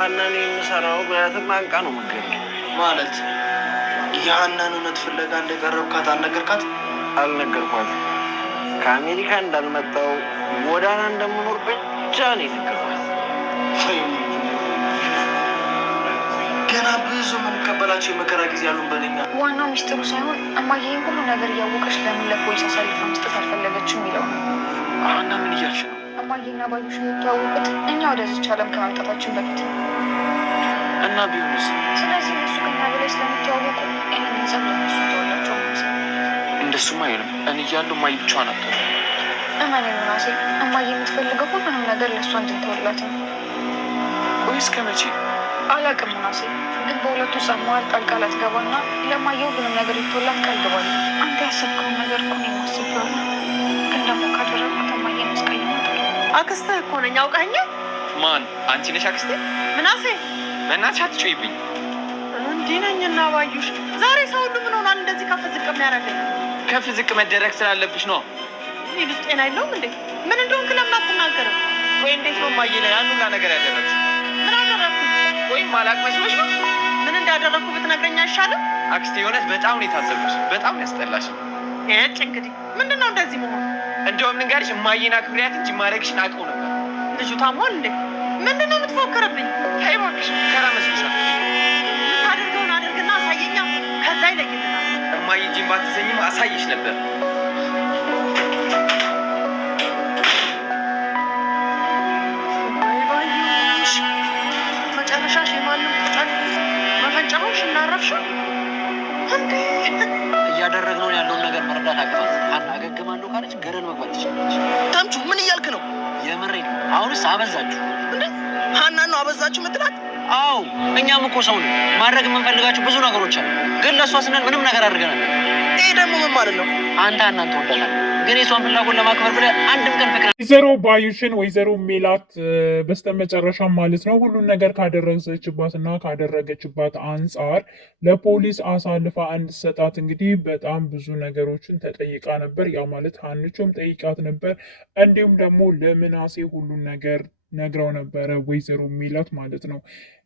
አናኔ የምሰራው በያትም አንቃ ነው መገኘ ማለት ያንን እውነት ፍለጋ እንደቀረብካት አልነገርካት? አልነገርኳት። ከአሜሪካ እንዳልመጣው ጎዳና እንደምኖር ብቻ ነው የነገርኳት። ገና ብዙ የምንቀበላቸው የመከራ ጊዜ ያሉን በለኛ። ዋናው ሚስጥሩ ሳይሆን እማዬ ሁሉ ነገር እያወቀች ለምን ለፖሊስ አሳልፋ መስጠት አልፈለገችም የሚለው ነው። እና ምን እያልሽ ነው? እማዬና ባዩሽ የተዋወቁት እኛ ወደዚች ዓለም ከመምጣታችን በፊት ነው። እና ቢሆንስ? ስለዚህ እነሱ ከኛ በላይ ስለሚተዋወቁ ይህንን ጸብ ለነሱ ተወላቸው ማለት ነው። እንደሱም አይሆንም። እኔ እያለሁ እማዬ ብቻዋን አትሆንም። እመኔ ምናሴ፣ እማዬ የምትፈልገው ሁሉንም ነገር ለእሷ እንድንተውላት ነው። ቆይ እስከ መቼ? አላውቅም ምናሴ፣ ግን በሁለቱ ጸብ መሀል ጣልቃ ላትገባና ለእማዬ ሁሉንም ነገር ይተውላት ቃል ግባለሁ። አንተ ያሰብከውን ነገር እኮ ነው የማስበው፣ ግን ደግሞ ካደረግኩት እማዬን አስቀይማታለሁ። አክስትህ እኮ ነኝ። አውቃኸኛል? ማን? አንቺ ነሽ አክስቴ? ምናሴ በእናትሽ አትጮይብኝ። እንዲህ ነኝና ባዩሽ፣ ዛሬ ሰው ሁሉ ምን ሆኗል እንደዚህ ከፍ ዝቅ የሚያደርገኝ? ከፍ ዝቅ መደረግ ስላለብሽ ነው። ይህ ልጅ ጤና የለውም እንዴ? ምን እንደሆንክ ለምን አትናገርም? ወይ እንዴት ነው እማዬ ላይ ያን ሁላ ነገር ያደረግሽ? ምን አደረግኩ? ወይም ማላቅ መስሎሽ ነው? ምን እንዳደረግኩ ብትነግረኝ አይሻልም? አክስቴ የሆነች በጣም ነው የታዘብኩሽ። በጣም ያስጠላሽ። እጭ እንግዲህ ምንድን ነው እንደዚህ መሆን? እንደውም ልንገርሽ እማዬን አክብሪያት እንጂ ማድረግሽን አውቀው ነበር። ልጁ ታሟል እንዴ? ምንድን ነው የምትፎክርብኝ? ተይ እባክሽ፣ ከራ መስሎሻል። የምታደርገውን አድርግና አሳየኛ፣ ከዛ ይለይልናል። እማዬ እንጂ ባትዘኝም አሳይሽ ነበር። ባዩሽ፣ መጨረሻሽ የማንም ቁጫጭ መፈንጫሆሽ እናረፍሽ እንዴ? እያደረግነው ያለውን ነገር መረዳት አቅፋት። አገግማለሁ ካለች ገረን መግባት ትችላለች። ተምቹ ምን እያልክ ነው? የምሬ ነው። አሁንስ አበዛችሁ እንዴ? ሀና ነው አበዛችሁ ምትላት? አዎ፣ እኛም እኮ ሰው ነን። ማድረግ የምንፈልጋቸው ብዙ ነገሮች አሉ፣ ግን ለእሷ ስነን ምንም ነገር አድርገናል። ይሄ ደግሞ ምን ማለት ነው? አንተ እናንተ ወዳታል፣ ግን የሷን ፍላጎት ለማክበር ብለህ አንድም ቀን ፍቅር ወይዘሮ ባዩሽን ወይዘሮ ሜላት በስተመጨረሻ ማለት ነው ሁሉን ነገር ካደረሰችባትና ካደረገችባት አንጻር ለፖሊስ አሳልፋ እንድትሰጣት እንግዲህ በጣም ብዙ ነገሮችን ተጠይቃ ነበር። ያ ማለት ሀንቾም ጠይቃት ነበር። እንዲሁም ደግሞ ለምናሴ ሁሉን ነገር ነግረው ነበረ ወይዘሮ ሜላት ማለት ነው።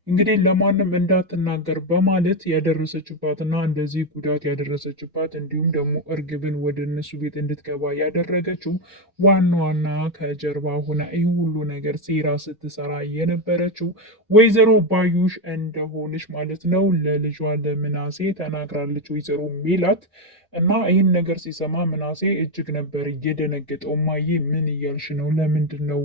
እንግዲህ ለማንም እንዳትናገር በማለት ያደረሰችባትና እንደዚህ ጉዳት ያደረሰችባት እንዲሁም ደግሞ እርግብን ወደ እነሱ ቤት እንድትገባ ያደረገችው ዋናዋና ከጀርባ ሆና ይህ ሁሉ ነገር ሴራ ስትሰራ የነበረችው ወይዘሮ ባዩሽ እንደሆነች ማለት ነው ለልጇ ለምናሴ ተናግራለች ወይዘሮ ሜላት። እና ይህን ነገር ሲሰማ ምናሴ እጅግ ነበር እየደነገጠው። እማዬ ምን እያልሽ ነው? ለምንድን ነው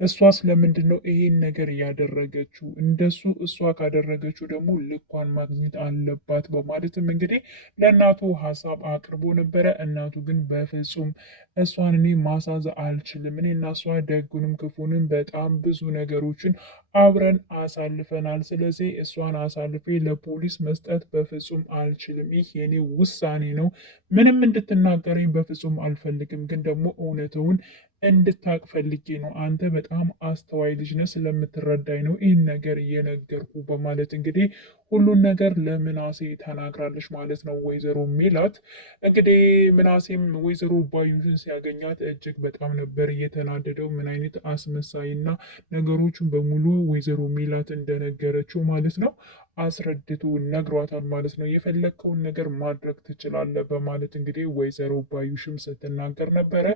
እሷስ ለምንድን ነው ይህን ነገር ያደረገችው? እንደሱ እሷ ካደረገችው ደግሞ ልኳን ማግኘት አለባት በማለትም እንግዲህ ለእናቱ ሀሳብ አቅርቦ ነበረ። እናቱ ግን በፍጹም እሷን እኔ ማሳዝ አልችልም፣ እኔ እና እሷ ደጉንም ክፉንም በጣም ብዙ ነገሮችን አብረን አሳልፈናል። ስለዚህ እሷን አሳልፌ ለፖሊስ መስጠት በፍጹም አልችልም። ይህ የኔ ውሳኔ ነው። ምንም እንድትናገረኝ በፍጹም አልፈልግም፣ ግን ደግሞ እውነቱን እንድታቅ ፈልጌ ነው። አንተ በጣም አስተዋይ ልጅ ነህ፣ ስለምትረዳኝ ነው ይህን ነገር እየነገርኩ በማለት እንግዲህ ሁሉን ነገር ለምናሴ ተናግራለች ማለት ነው ወይዘሮ ሜላት። እንግዲህ ምናሴም ወይዘሮ ባዩሽን ሲያገኛት እጅግ በጣም ነበር እየተናደደው። ምን አይነት አስመሳይና ነገሮችን በሙሉ ወይዘሮ ሜላት እንደነገረችው ማለት ነው አስረድቶ ነግሯታል ማለት ነው። የፈለግከውን ነገር ማድረግ ትችላለህ በማለት እንግዲህ ወይዘሮ ባዩሽም ስትናገር ነበረ።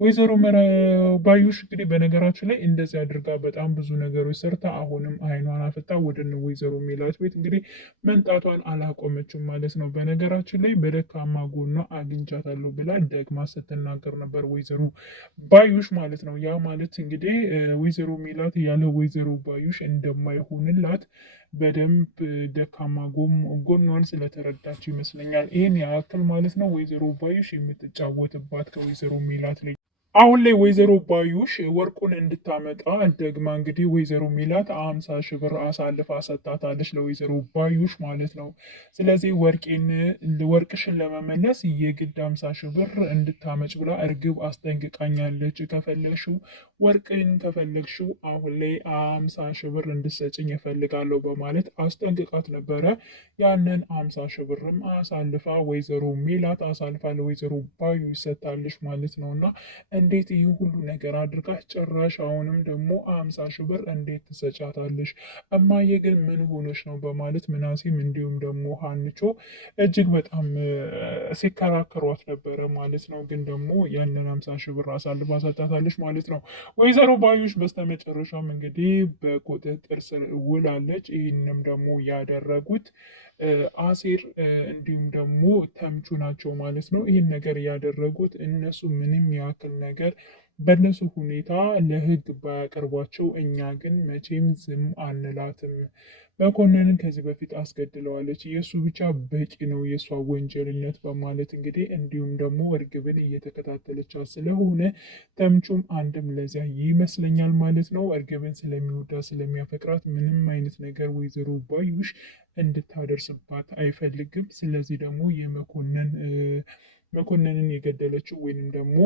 ወይዘሮ ባዩሽ እንግዲህ በነገራችን ላይ እንደዚህ አድርጋ በጣም ብዙ ነገሮች ሰርታ አሁንም አይኗን አፍጣ ወደ ወይዘሮ ሜላት ቤት እንግዲህ መንጣቷን አላቆመችም ማለት ነው። በነገራችን ላይ በደካማ ጎኗ አግኝቻታለሁ ብላ ደግማ ስትናገር ነበር ወይዘሮ ባዩሽ ማለት ነው። ያ ማለት እንግዲህ ወይዘሮ ሜላት ያለ ወይዘሮ ባዩሽ እንደማይሆንላት በደንብ ደካማ ጎኗን ስለተረዳች ይመስለኛል ይህን ያክል ማለት ነው ወይዘሮ ባዩሽ የምትጫወትባት ከወይዘሮ ሜላት ላይ። አሁን ላይ ወይዘሮ ባዩሽ ወርቁን እንድታመጣ ደግማ እንግዲህ ወይዘሮ ሜላት 50 ሺህ ብር አሳልፋ ሰጣታለች ለወይዘሮ ባዩሽ ማለት ነው። ስለዚህ ወርቅሽን ለመመለስ የግድ 50 ሺህ ብር እንድታመጭ ብላ እርግብ አስጠንቅቃኛለች። ከፈለግሽው ወርቅን ከፈለግሽው አሁን ላይ 50 ሺህ ብር እንድሰጭኝ እፈልጋለሁ በማለት አስጠንቅቃት ነበረ። ያንን 50 ሺህ ብርም አሳልፋ ወይዘሮ ሜላት አሳልፋ ለወይዘሮ ባዩሽ ሰጣለች ማለት ነው። እና እንዴት ይህ ሁሉ ነገር አድርጋ ጭራሽ አሁንም ደግሞ 50,000 ብር እንዴት ትሰጫታለሽ? እማዬ ግን ምን ሆነች ነው? በማለት ምናሴም እንዲሁም ደግሞ ሀንቾ እጅግ በጣም ሲከራከሯት ነበረ ማለት ነው። ግን ደግሞ ያንን 50,000 ብር አሳልፋ ሰጣታለች ማለት ነው። ወይዘሮ ባዩሽ በስተመጨረሻም እንግዲህ በቁጥጥር ስር ውላለች። ይህንም ደግሞ ያደረጉት አሴር እንዲሁም ደግሞ ተምቹ ናቸው ማለት ነው። ይህን ነገር ያደረጉት እነሱ ምንም ያክል ነገር በእነሱ ሁኔታ ለህግ ባያቀርቧቸው እኛ ግን መቼም ዝም አንላትም። መኮንንን ከዚህ በፊት አስገድለዋለች፣ የእሱ ብቻ በቂ ነው የእሷ ወንጀልነት በማለት እንግዲህ እንዲሁም ደግሞ እርግብን እየተከታተለቻት ስለሆነ ተምቹም አንድም ለዚያ ይመስለኛል ማለት ነው እርግብን ስለሚወዳ ስለሚያፈቅራት ምንም አይነት ነገር ወይዘሮ ባዩሽ እንድታደርስባት አይፈልግም። ስለዚህ ደግሞ መኮንንን የገደለችው ወይንም ደግሞ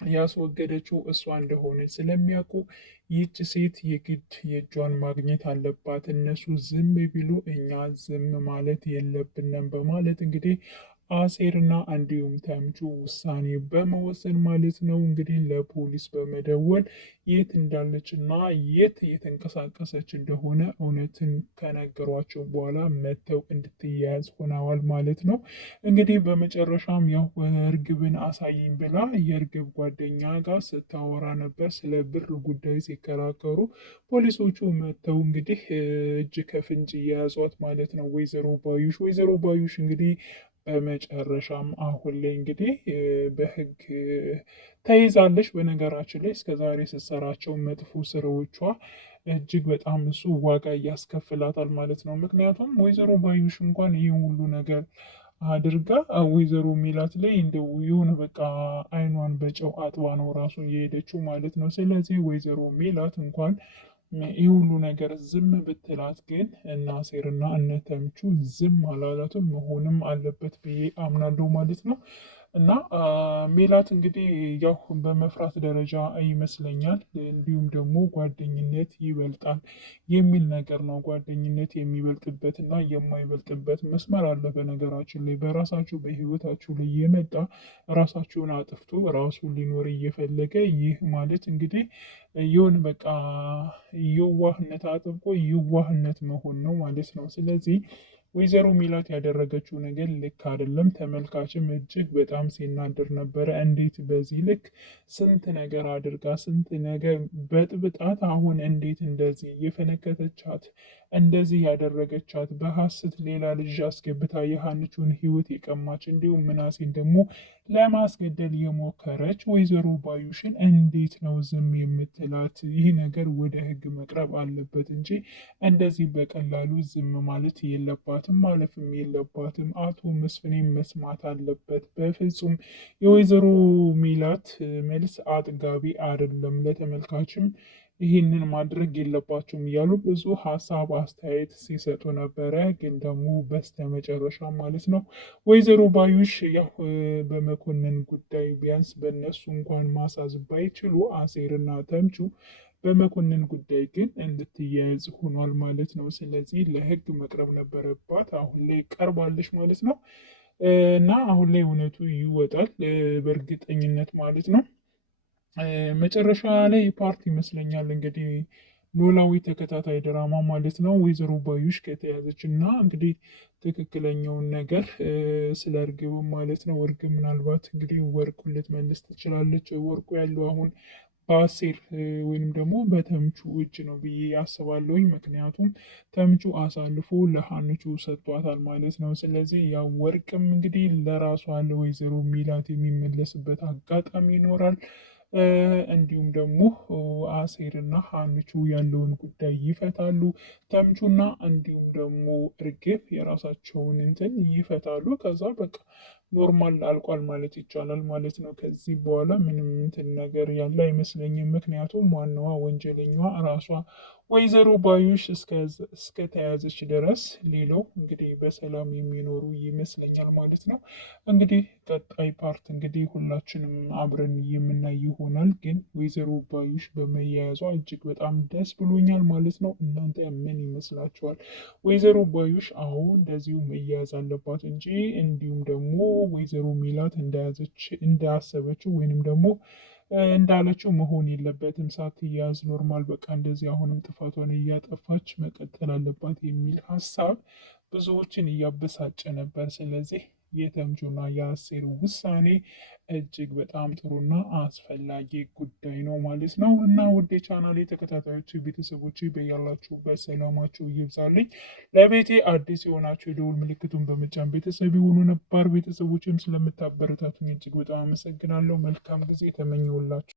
ያስወገደችው እሷ እንደሆነች ስለሚያውቁ ይህች ሴት የግድ የእጇን ማግኘት አለባት። እነሱ ዝም ቢሉ እኛ ዝም ማለት የለብንም በማለት እንግዲህ አሴርና እንዲሁም ተምቹ ውሳኔ በመወሰን ማለት ነው እንግዲህ ለፖሊስ በመደወል የት እንዳለች እና የት እየተንቀሳቀሰች እንደሆነ እውነትን ከነገሯቸው በኋላ መጥተው እንድትያያዝ ሆነዋል ማለት ነው። እንግዲህ በመጨረሻም ያው እርግብን አሳይኝ ብላ የእርግብ ጓደኛ ጋር ስታወራ ነበር። ስለ ብር ጉዳይ ሲከራከሩ ፖሊሶቹ መጥተው እንግዲህ እጅ ከፍንጅ እየያዟት ማለት ነው ወይዘሮ ባዩሽ እንግዲህ በመጨረሻም አሁን ላይ እንግዲህ በህግ ተይዛለች። በነገራችን ላይ እስከዛሬ ስትሰራቸው መጥፎ ስራዎቿ እጅግ በጣም እሱ ዋጋ እያስከፍላታል ማለት ነው። ምክንያቱም ወይዘሮ ባዩሽ እንኳን ይህ ሁሉ ነገር አድርጋ ወይዘሮ ሜላት ላይ እንደው የሆነ በቃ አይኗን በጨው አጥባ ነው ራሱ የሄደችው ማለት ነው። ስለዚህ ወይዘሮ ሜላት እንኳን ይህ ሁሉ ነገር ዝም ብትላት ግን እነ አሴርና እነ ተምቹ ዝም አላላትም፣ መሆንም አለበት ብዬ አምናለሁ ማለት ነው። እና ሜላት እንግዲህ ያው በመፍራት ደረጃ ይመስለኛል እንዲሁም ደግሞ ጓደኝነት ይበልጣል የሚል ነገር ነው። ጓደኝነት የሚበልጥበት እና የማይበልጥበት መስመር አለ። በነገራችን ላይ በራሳችሁ በህይወታችሁ ላይ የመጣ ራሳችሁን አጥፍቶ ራሱ ሊኖር እየፈለገ ይህ ማለት እንግዲህ የሆነ በቃ የዋህነት አጥብቆ የዋህነት መሆን ነው ማለት ነው። ስለዚህ ወይዘሮ ሜላት ያደረገችው ነገር ልክ አይደለም። ተመልካችም እጅግ በጣም ሲናደር ነበረ። እንዴት በዚህ ልክ ስንት ነገር አድርጋ ስንት ነገር በጥብጣት አሁን እንዴት እንደዚህ የፈነከተቻት እንደዚህ ያደረገቻት በሐሰት ሌላ ልጅ አስገብታ የሀንቹን ህይወት የቀማች እንዲሁም ምናሴን ደግሞ ለማስገደል የሞከረች ወይዘሮ ባዩሽን እንዴት ነው ዝም የምትላት? ይህ ነገር ወደ ህግ መቅረብ አለበት እንጂ እንደዚህ በቀላሉ ዝም ማለት የለባትም፣ ማለፍም የለባትም። አቶ መስፍኔም መስማት አለበት። በፍጹም የወይዘሮ ሜላት መልስ አጥጋቢ አይደለም። ለተመልካችም ይህንን ማድረግ የለባቸውም እያሉ ብዙ ሀሳብ አስተያየት ሲሰጡ ነበረ። ግን ደግሞ በስተመጨረሻ ማለት ነው ወይዘሮ ባዩሽ ያው በመኮንን ጉዳይ ቢያንስ በእነሱ እንኳን ማሳዝ ባይችሉ አሴርና ተምቹ በመኮንን ጉዳይ ግን እንድትያያዝ ሆኗል ማለት ነው። ስለዚህ ለህግ መቅረብ ነበረባት። አሁን ላይ ቀርባለች ማለት ነው እና አሁን ላይ እውነቱ ይወጣል በእርግጠኝነት ማለት ነው። መጨረሻ ላይ ፓርት ይመስለኛል እንግዲህ ኖላዊ ተከታታይ ድራማ ማለት ነው ወይዘሮ ባዩሽ ከተያዘች እና እንግዲህ ትክክለኛውን ነገር ስለ እርግብ ማለት ነው። እርግብ ምናልባት እንግዲህ ወርቁን ልትመልስ ትችላለች። ወርቁ ያለው አሁን በአሴር ወይንም ደግሞ በተምቹ እጅ ነው ብዬ አስባለሁኝ። ምክንያቱም ተምቹ አሳልፎ ለሀንቹ ሰጥቷታል ማለት ነው። ስለዚህ ያው ወርቅም እንግዲህ ለራሷ ለወይዘሮ ሜላት የሚመለስበት አጋጣሚ ይኖራል። እንዲሁም ደግሞ አሴርና ሀንቹ ያለውን ጉዳይ ይፈታሉ። ተምቹና እንዲሁም ደግሞ እርግብ የራሳቸውን እንትን ይፈታሉ። ከዛ በቃ ኖርማል አልቋል ማለት ይቻላል ማለት ነው። ከዚህ በኋላ ምንም እንትን ነገር ያለ አይመስለኝም። ምክንያቱም ዋናዋ ወንጀለኛዋ ራሷ ወይዘሮ ባዩሽ እስከተያዘች ድረስ ሌላው እንግዲህ በሰላም የሚኖሩ ይመስለኛል ማለት ነው። እንግዲህ ቀጣይ ፓርት እንግዲህ ሁላችንም አብረን የምናይ ይሆናል። ግን ወይዘሮ ባዩሽ በመያያዟ እጅግ በጣም ደስ ብሎኛል ማለት ነው። እናንተ ምን ይመስላችኋል? ወይዘሮ ባዩሽ አዎ እንደዚሁ መያያዝ አለባት እንጂ እንዲሁም ደግሞ ወይዘሮ ሜላት እንዳያሰበችው ወይንም ደግሞ እንዳለችው መሆን የለበትም። ሳትያዝ ኖርማል በቃ እንደዚህ አሁንም ጥፋቷን እያጠፋች መቀጠል አለባት የሚል ሀሳብ ብዙዎችን እያበሳጨ ነበር። ስለዚህ የተምቹና የአሴር ውሳኔ እጅግ በጣም ጥሩና አስፈላጊ ጉዳይ ነው ማለት ነው። እና ውድ የቻናሌ ተከታታዮች ቤተሰቦች በያላችሁበት ሰላማችሁ ይብዛልኝ። ለቤቴ አዲስ የሆናችሁ የደውል ምልክቱን በመጫን ቤተሰብ የሆኑ ነባር ቤተሰቦችም ስለምታበረታቱኝ እጅግ በጣም አመሰግናለሁ። መልካም ጊዜ ተመኘውላችሁ።